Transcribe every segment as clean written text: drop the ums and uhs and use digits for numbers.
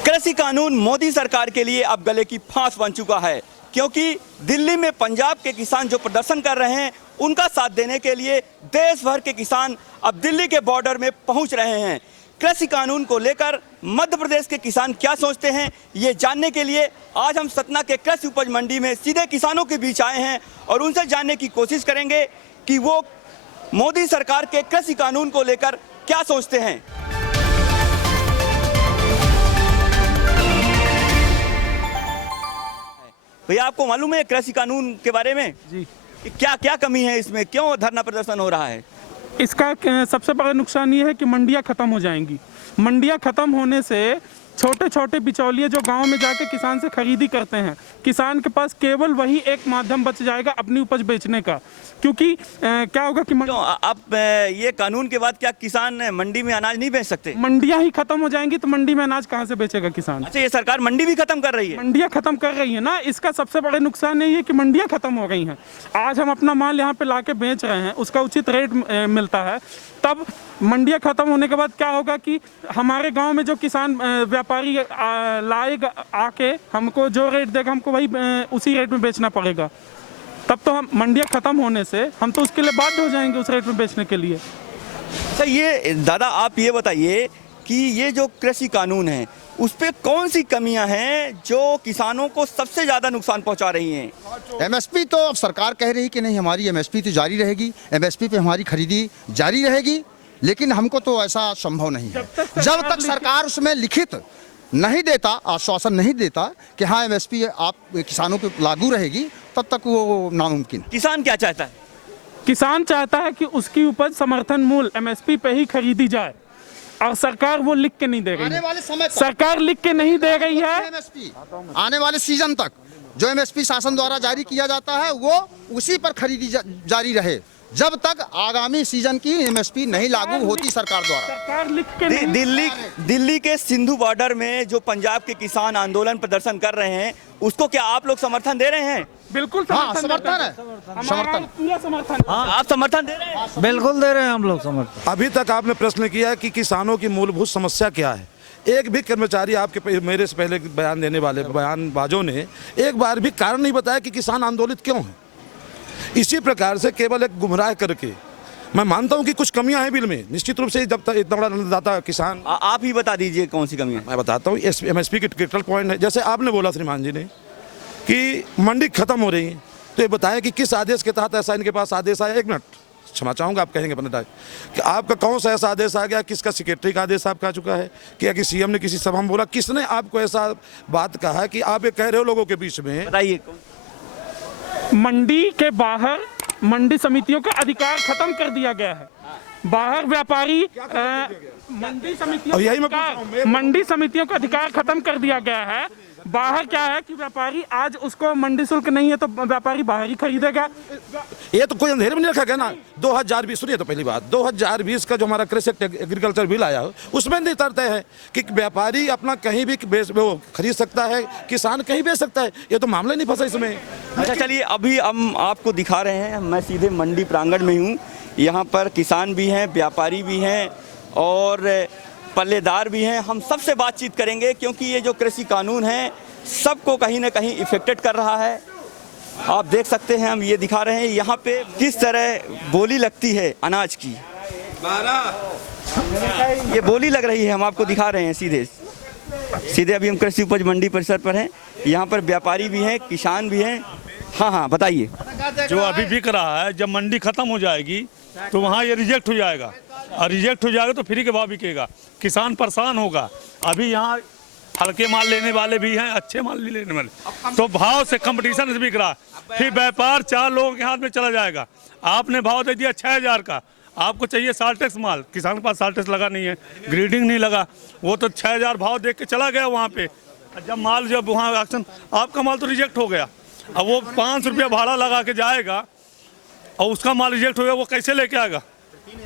कृषि कानून मोदी सरकार के लिए अब गले की फांस बन चुका है, क्योंकि दिल्ली में पंजाब के किसान जो प्रदर्शन कर रहे हैं उनका साथ देने के लिए देश भर के किसान अब दिल्ली के बॉर्डर में पहुंच रहे हैं। कृषि कानून को लेकर मध्य प्रदेश के किसान क्या सोचते हैं, ये जानने के लिए आज हम सतना के कृषि उपज मंडी में सीधे किसानों के बीच आए हैं और उनसे जानने की कोशिश करेंगे कि वो मोदी सरकार के कृषि कानून को लेकर क्या सोचते हैं। भैया, आपको मालूम है कृषि कानून के बारे में? जी। क्या क्या कमी है इसमें, क्यों धरना प्रदर्शन हो रहा है? इसका सबसे बड़ा नुकसान ये है कि मंडियां खत्म हो जाएंगी। मंडियां खत्म होने से छोटे छोटे बिचौलिए जो गांव में जाके किसान से खरीदी करते हैं, किसान के पास केवल वही एक माध्यम बच जाएगा अपनी उपज बेचने का। क्योंकि क्या होगा कि अब ये कानून के बाद क्या किसान मंडी में अनाज नहीं बेच सकते? मंडियां ही खत्म हो जाएंगी तो मंडी में अनाज कहां से बेचेगा किसान? अच्छा, ये सरकार मंडी भी खत्म कर रही है? मंडियां खत्म कर रही है ना, इसका सबसे बड़ा नुकसान यही है कि मंडियां खत्म हो गई हैं। आज हम अपना माल यहाँ पे लाके बेच रहे हैं, उसका उचित रेट मिलता है, तब मंडियां खत्म होने के बाद क्या होगा कि हमारे गांव में जो किसान व्यापारी लाएगा आके हमको जो रेट देगा हमको वही उसी रेट में बेचना पड़ेगा। तब तो हम मंडियां खत्म होने से हम तो उसके लिए बाध्य हो जाएंगे उस रेट में बेचने के लिए। अच्छा, ये दादा आप ये बताइए कि ये जो कृषि कानून है उस पे कौन सी कमियां हैं जो किसानों को सबसे ज्यादा नुकसान पहुंचा रही हैं? एमएसपी तो अब सरकार कह रही कि नहीं, हमारी एमएसपी तो जारी रहेगी, एमएसपी पे हमारी खरीदी जारी रहेगी, लेकिन हमको तो ऐसा संभव नहीं है। जब तक सरकार उसमें लिखित नहीं देता, आश्वासन नहीं देता कि हाँ एमएसपी आप किसानों पे लागू रहेगी, तब तक वो नामुमकिन। किसान क्या चाहता है? किसान चाहता है कि उसकी उपज समर्थन मूल्य एमएसपी पे ही खरीदी जाए, और सरकार वो लिख के नहीं दे रही है। सरकार लिख के नहीं दे रही है। एमएसपी आने वाले सीजन तक जो एमएसपी शासन द्वारा जारी किया जाता है वो उसी पर खरीदी जारी रहे, जब तक आगामी सीजन की एमएसपी नहीं लागू होती सरकार द्वारा। सरकार लिख के नहीं। दिल्ली के सिंधु बॉर्डर में जो पंजाब के किसान आंदोलन प्रदर्शन कर रहे हैं उसको क्या आप लोग समर्थन दे रहे हैं? बिल्कुल समर्थन है, समर्थन पूरा समर्थन। आप समर्थन दे रहे हैं? बिल्कुल दे रहे हैं हम लोग समर्थन। अभी तक आपने प्रश्न किया कि किसानों की मूलभूत समस्या क्या है। एक भी कर्मचारी आपके मेरे से पहले बयान देने वाले बयानबाजों ने एक बार भी कारण नहीं बताया कि किसान आंदोलित क्यों है। इसी प्रकार से केवल एक गुमराह करके, मैं मानता हूं कि कुछ कमियां हैं बिल में, निश्चित रूप से जब तक इतना बड़ा अन्नदाता किसान। आप ही बता दीजिए कौन सी कमियां। मैं बताता हूँ, एमएसपी की क्रिटिकल पॉइंट है। जैसे आपने बोला श्रीमान जी ने कि मंडी खत्म हो रही है, तो ये बताएं कि किस आदेश के तहत ऐसा इनके पास आदेश आया। एक मिनट क्षमा चाहूँगा, आप कहेंगे अपने कि आपका कौन सा ऐसा आदेश आ गया, किसका सेक्रेटरी का आदेश आपका आ चुका है, क्या कि सीएम ने किसी सभा में बोला, किसने आपको ऐसा बात कहा कि आप ये कह रहे हो लोगों के बीच में? बताइए। मंडी के बाहर मंडी समितियों का अधिकार खत्म कर दिया गया है। बाहर व्यापारी मंडी समितियों का अधिकार खत्म कर दिया गया है। बाहर क्या है कि व्यापारी आज उसको मंडी शुल्क नहीं है तो व्यापारी बाहर ही खरीदेगा। ये तो कोई अंधेरे में नहीं रखा गया ना। 2020 सुनिए तो पहली बात, 2020 का जो हमारा कृषि एग्रीकल्चर बिल आया उसमें नहीं तय है कि व्यापारी अपना कहीं भी वो खरीद सकता है, किसान कहीं बेच सकता है। ये तो मामला नहीं फंसा इसमें। अच्छा चलिए, अभी हम आपको दिखा रहे हैं, मैं सीधे मंडी प्रांगण में हूँ। यहाँ पर किसान भी हैं, व्यापारी भी हैं और पल्लेदार भी हैं। हम सबसे बातचीत करेंगे क्योंकि ये जो कृषि कानून है सबको कहीं ना कहीं इफेक्टेड कर रहा है। आप देख सकते हैं, हम ये दिखा रहे हैं यहाँ पे किस तरह बोली लगती है अनाज की। ये बोली लग रही है, हम आपको दिखा रहे हैं सीधे। अभी हम कृषि उपज मंडी परिसर पर हैं। यहाँ पर व्यापारी भी हैं, किसान भी हैं। हाँ, बताइए। जो अभी बिक रहा है, जब मंडी खत्म हो जाएगी तो वहाँ ये रिजेक्ट हो जाएगा, और रिजेक्ट हो जाएगा तो फ्री के भाव बिकेगा, किसान परेशान होगा। अभी यहाँ हल्के माल लेने वाले भी हैं, अच्छे माल भी लेने वाले, तो भाव से कंपटीशन से बिक रहा है। फिर व्यापार 4 लोगों के हाथ में चला जाएगा। आपने भाव दे दिया 6000 का, आपको चाहिए साल्टेक्स माल, किसान के पास साल्टेक्स लगा नहीं है, ग्रेडिंग नहीं लगा, वो तो 6000 भाव देख के चला गया वहाँ पे। जब वहाँ एक्शन, आपका माल तो रिजेक्ट हो गया, अब वो 500 रुपया भाड़ा लगा के जाएगा और उसका माल रिजेक्ट हो गया, वो कैसे लेके आएगा?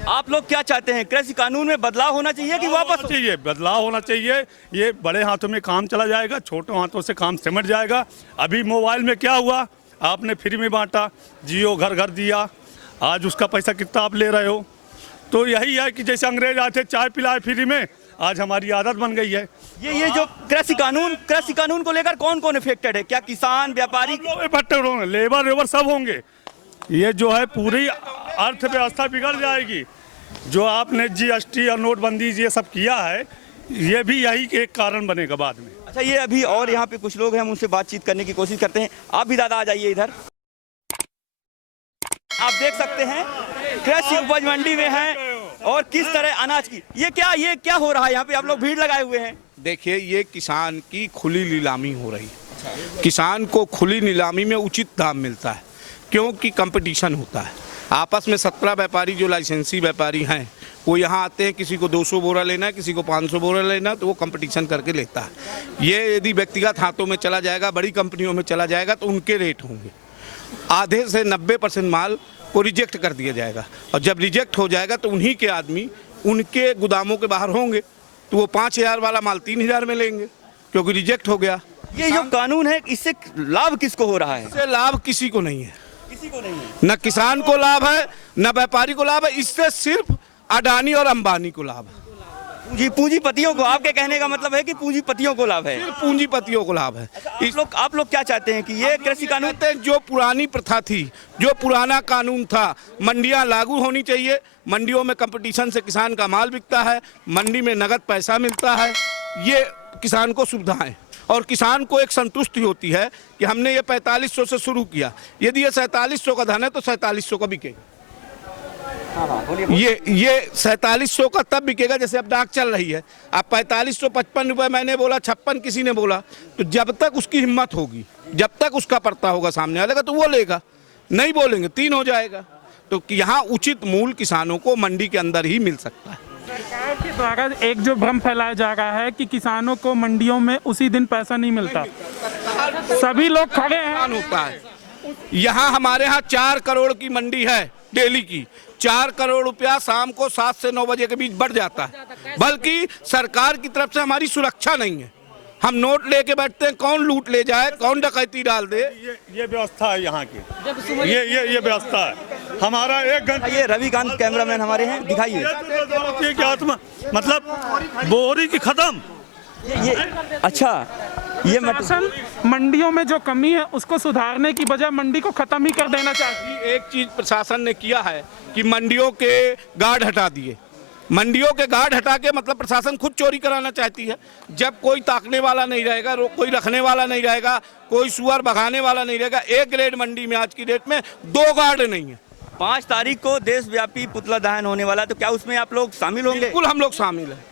आप लोग क्या चाहते हैं? कृषि कानून में बदलाव होना चाहिए कि वापस? चाहिए, बदलाव होना चाहिए। ये बड़े हाथों में काम चला जाएगा, छोटे हाथों से काम सिमट जाएगा। अभी मोबाइल में क्या हुआ, आपने फ्री में बांटा, जियो घर घर दिया, आज उसका पैसा कितना आप ले रहे हो? तो यही है कि जैसे अंग्रेज आए थे, चाय पिलाए फ्री में, आज हमारी आदत बन गई है। ये जो कृषि कानून को लेकर कौन कौन इफेक्टेड है? क्या किसान, व्यापारी? सब लोग इफेक्टेड होंगे, लेबर सब होंगे। ये जो है पूरी अर्थव्यवस्था बिगड़ जाएगी। जो आपने GST और नोटबंदी ये सब किया है, ये भी यही एक कारण बनेगा बाद में। अच्छा, ये अभी और यहाँ पे कुछ लोग हैं, हम उनसे बातचीत करने की कोशिश करते हैं। आप भी दादा आ जाइए इधर। आप देख सकते हैं कृषि उपज मंडी में हैं और किस तरह अनाज की ये क्या हो रहा है यहाँ पे? आप लोग भीड़ लगाए हुए हैं। देखिए, ये किसान की खुली नीलामी हो रही है। किसान को खुली नीलामी में उचित दाम मिलता है, क्योंकि कंपटीशन होता है आपस में। 17 व्यापारी जो लाइसेंसी व्यापारी हैं वो यहाँ आते हैं, किसी को 200 बोरा लेना है, किसी को 500 बोरा लेना है, तो वो कंपटीशन करके लेता है। ये यदि व्यक्तिगत हाथों में चला जाएगा, बड़ी कंपनियों में चला जाएगा, तो उनके रेट होंगे। आधे से 90% माल को रिजेक्ट कर दिया जाएगा, और जब रिजेक्ट हो जाएगा तो उन्हीं के आदमी उनके गोदामों के बाहर होंगे, तो वो 5000 वाला माल 3000 में लेंगे, क्योंकि रिजेक्ट हो गया। ये जो कानून है, इससे लाभ किसको हो रहा है? इससे लाभ किसी को नहीं है, किसी को नहीं है। न किसान को लाभ है, न व्यापारी को लाभ है। इससे सिर्फ अडानी और अंबानी को लाभ है। पूंजीपतियों को, आपके कहने का मतलब है कि पूंजीपतियों को लाभ है? सिर्फ पूंजीपतियों को लाभ है। आप लोग क्या चाहते हैं कि ये कृषि कानून? जो पुरानी प्रथा थी, जो पुराना कानून था, मंडियां लागू होनी चाहिए। मंडियों में कंपटीशन से किसान का माल बिकता है, मंडी में नगद पैसा मिलता है, ये किसान को सुविधाएं, और किसान को एक संतुष्टि होती है कि हमने ये 4500 से शुरू किया, यदि ये 4700 का धन है तो 4700 का बिकेगा। ये 4700 का तब बिकेगा जैसे अब डाक चल रही है। अब 4555 रुपये मैंने बोला, 56 किसी ने बोला, तो जब तक उसकी हिम्मत होगी, जब तक उसका पड़ता होगा सामने वाले का, तो वो लेगा। नहीं बोलेंगे 3 हो जाएगा। तो यहाँ उचित मूल्य किसानों को मंडी के अंदर ही मिल सकता है। सरकार के द्वारा एक जो भ्रम फैलाया जा रहा है कि किसानों को मंडियों में उसी दिन पैसा नहीं मिलता, सभी लोग खड़े हैं। होता है यहाँ, हमारे यहाँ 4 करोड़ की मंडी है डेली की। 4 करोड़ रुपया शाम को 7 से 9 बजे के बीच बढ़ जाता है। बल्कि सरकार की तरफ से हमारी सुरक्षा नहीं है। हम नोट लेके बैठते हैं, कौन लूट ले जाए, कौन डकैती डाल दे। ये व्यवस्था है यहाँ की। ये व्यवस्था है हमारा। 1 घंटा ये रविकांत कैमरामैन हमारे हैं, दिखाइए। मतलब बोरी की खत्म। ये अच्छा, ये प्रशासन मंडियों में जो कमी है उसको सुधारने की बजाय मंडी को खत्म ही कर देना चाहिए। एक चीज प्रशासन ने किया है कि मंडियों के गार्ड हटा दिए। मंडियों के गार्ड हटा के मतलब प्रशासन खुद चोरी कराना चाहती है। जब कोई ताकने वाला नहीं रहेगा, कोई रखने वाला नहीं रहेगा, कोई सुअर भगाने वाला नहीं रहेगा। एक ग्रेड मंडी में आज की डेट में 2 गार्ड नहीं है। 5 तारीख को देशव्यापी पुतला दहन होने वाला है, तो क्या उसमें आप लोग शामिल होंगे? बिल्कुल, हम लोग शामिल हैं।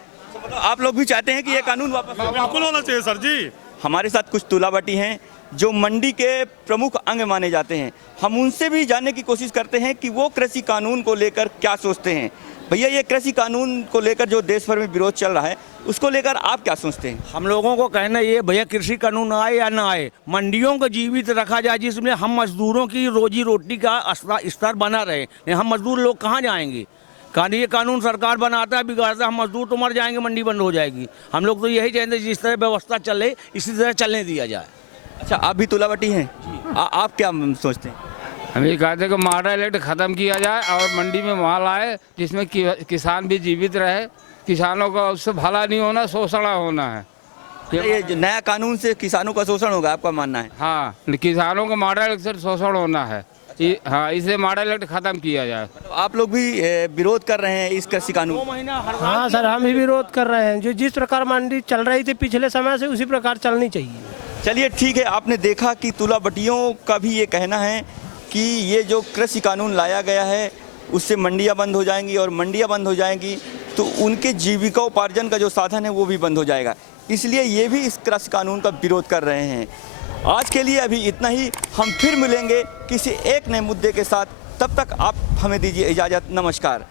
आप लोग भी चाहते हैं कि ये कानून वापस? बिल्कुल होना चाहिए सर जी। हमारे साथ कुछ तुलाबटी हैं जो मंडी के प्रमुख अंग माने जाते हैं। हम उनसे भी जानने की कोशिश करते हैं कि वो कृषि कानून को लेकर क्या सोचते हैं। भैया, ये कृषि कानून को लेकर जो देश भर में विरोध चल रहा है, उसको लेकर आप क्या सोचते हैं? हम लोगों को कहना ये, भैया कृषि कानून आए या ना आए, मंडियों को जीवित रखा जाए, जिसमें हम मजदूरों की रोजी रोटी का स्तर बना रहे। हम मजदूर लोग कहाँ जाएंगे? कारण ये कानून सरकार बनाता है, बिगाड़ता है, हम मजदूर तो मर जाएंगे, मंडी बंद हो जाएगी। हम लोग तो यही चाहते हैं जिस तरह व्यवस्था चले इसी तरह चलने दिया जाए। अच्छा, आप भी तुलाबटी हैं, आप क्या सोचते हैं? हम ये कहते हैं कि मॉडल एक्ट ख़त्म किया जाए और मंडी में माल आए जिसमें किसान भी जीवित रहे। किसानों का उससे भला नहीं होना, शोषण होना है। ये जो नया कानून से किसानों का शोषण होगा, आपका मानना है? हाँ, किसानों का मॉडल एक्ट से शोषण होना है। हाँ, इसे मॉडल एक्ट ख़त्म किया जाए। आप लोग भी विरोध कर रहे हैं इस कृषि कानून? हाँ सर, हम भी विरोध कर रहे हैं। जो जिस प्रकार मंडी चल रही थी पिछले समय से, उसी प्रकार चलनी चाहिए। चलिए ठीक है, आपने देखा कि तुलाबटियों का भी ये कहना है कि ये जो कृषि कानून लाया गया है उससे मंडियां बंद हो जाएंगी, और मंडियां बंद हो जाएंगी तो उनके जीविकोपार्जन का जो साधन है वो भी बंद हो जाएगा। इसलिए ये भी इस कृषि कानून का विरोध कर रहे हैं। आज के लिए अभी इतना ही। हम फिर मिलेंगे किसी एक नए मुद्दे के साथ। तब तक आप हमें दीजिए इजाज़त। नमस्कार।